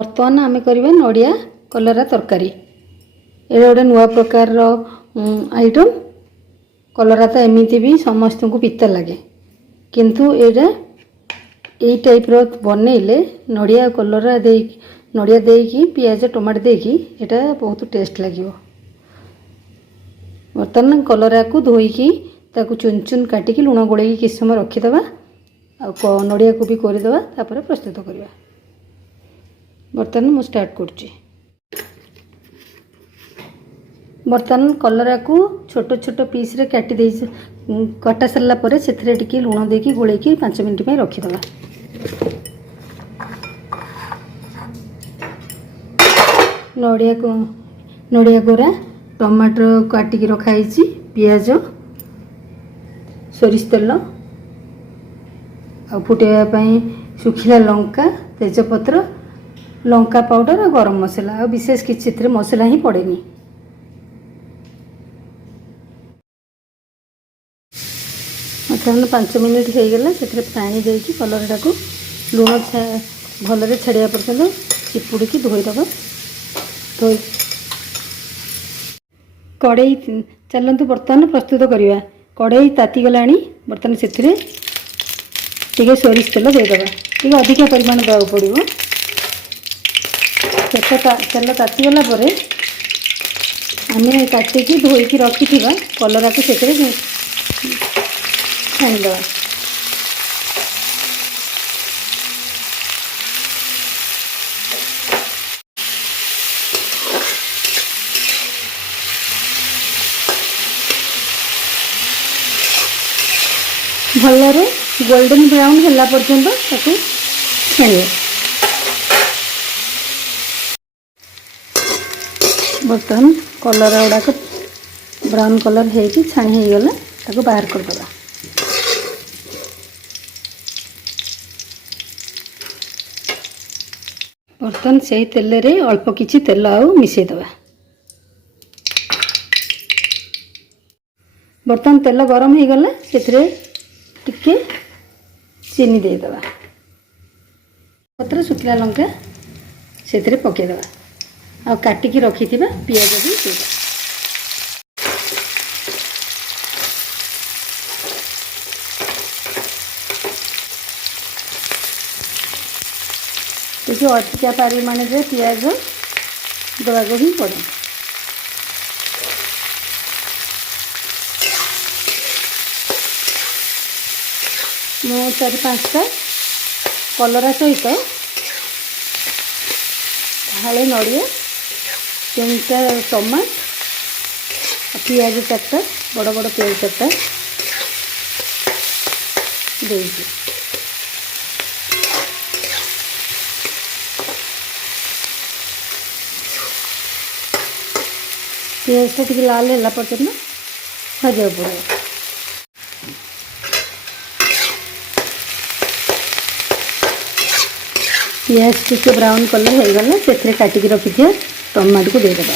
बर्तमान आम करवा नड़िया कलरा तरकारी। ये गोटे नुआ प्रकार आइटम। कलरा तो एमती भी समस्त को पिता लगे, किंतु ये टाइप रो बनइले नड़िया कलरा दे नड़िया देकी पियाज टमाटो देकी एटा बहुत टेस्ट लगे। बर्तमान कलरा को धोईकी ताकू चुन चुन काटिकी लुण गोल किसी समय रखीदे आ नड़िया को भी करदे तापर प्रस्तुत करवा। बर्तमान मु स्टार्ट करुच्ची। बर्तमान कलरा को छोट छोट पीस रे काटी दे कटा सरला परे सेथरे टिके लुण देकी गोलेकी 5 मिनिट पे रखीदे। नड़िया कोरा टमाटर काटिकी रखाई, पियाज सोरिष तेल आ फुटेवा सुखिला लंका तेजपत्र लंका पाउडर और गरम मसला और विशेष किसी मसला ही पड़ेनी। मतलब 5 मिनिट हो गला से पानी देकी कलरा को लुण भल छाड़ा पर्यटन चिपुड़ी धोईदब। धोई कड़े चलतु बर्तमान प्रस्तुत करवा। कड़े ताती गला बर्तमान से सोरिष तेल देदेबा, टे अधिका परिमाण देवा पड़ो। तेल तातीगला आम काटिकी धोईकी रखी कलरा को छाणीद। भलरे गोल्डन ब्राउन होला पर्यंत छाणिए। बर्तमान कलरा गुड़ाक ब्राउन कलर होगी छाणी हो गला ताको बाहर करदे। बर्तमान से तेल रे अल्प किछि तेल आउ मिसेदेबा। बर्तमान तेल गरम हो गला से टिके चीनी देदेबा, पत्र सुखिला लंका से पकईदेबा आ काटिकी रखिथिबा पियाज भी देबा। देखिए अधिका परिमाण रे पियाज देवाक ही पड़े। मु 4-5टा कलरा सहित हाले नड़िया 3टा टमाट पियाज 4टा बड़ बड़ पियाज 4टा देगी। पियाज टी लाल है पर्यटन भाजा पड़े। पियाज टी ब्राउन कलर हो गला से काटिकी रखी थे टमाटो को देदेबा।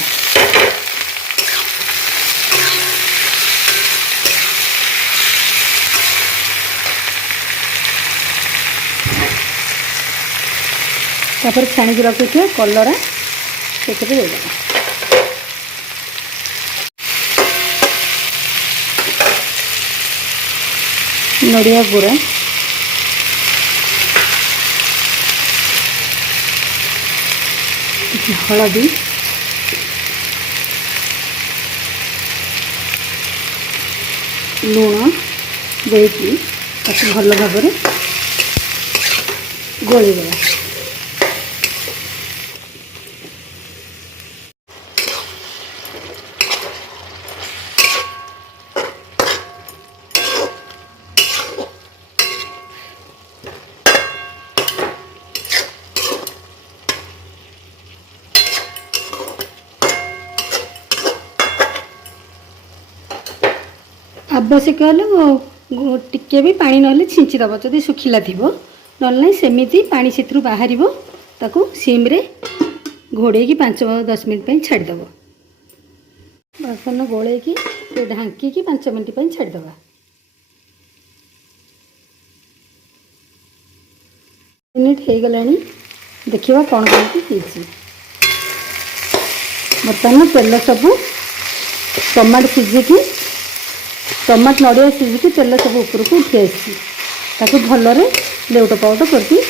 तापर छाणी रखी थे कलरा से देदेबा। नड़िया गुड़ा हलदी लुण देकी भल भाव गोलीदेवा। आवश्यक हेल्ले टिके भी पानी ना छींचीदब जदि सुखिला थी ना सेमती पानी से बाहर ताकू सीम रे घोड़े 5-10 मिनट छाड़देव। बर्तन गोले ढांकी 5 मिनट छाड़देव। मिनिट हो गला देखिए कौन केमती बर्तमान तेल सब टमाटो सिझिकी टमाटो नड़िया सिझिकी तेल सब उपरକୁ उठी आसी ताकू भलरे लेउट पाउट करके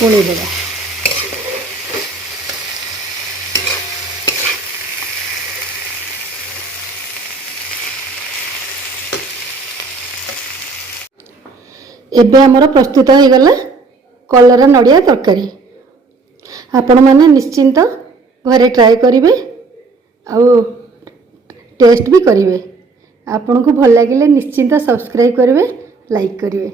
पुणी देगा। एबे आमर प्रस्तुत हो गला कलरा नड़िया तरकारी। आपण मैंने निश्चिंत घरे ट्राए करेंगे आउ टेस्ट भी करेंगे। आपन को भल लगे निश्चिंत सब्सक्राइब करेंगे, लाइक करेंगे।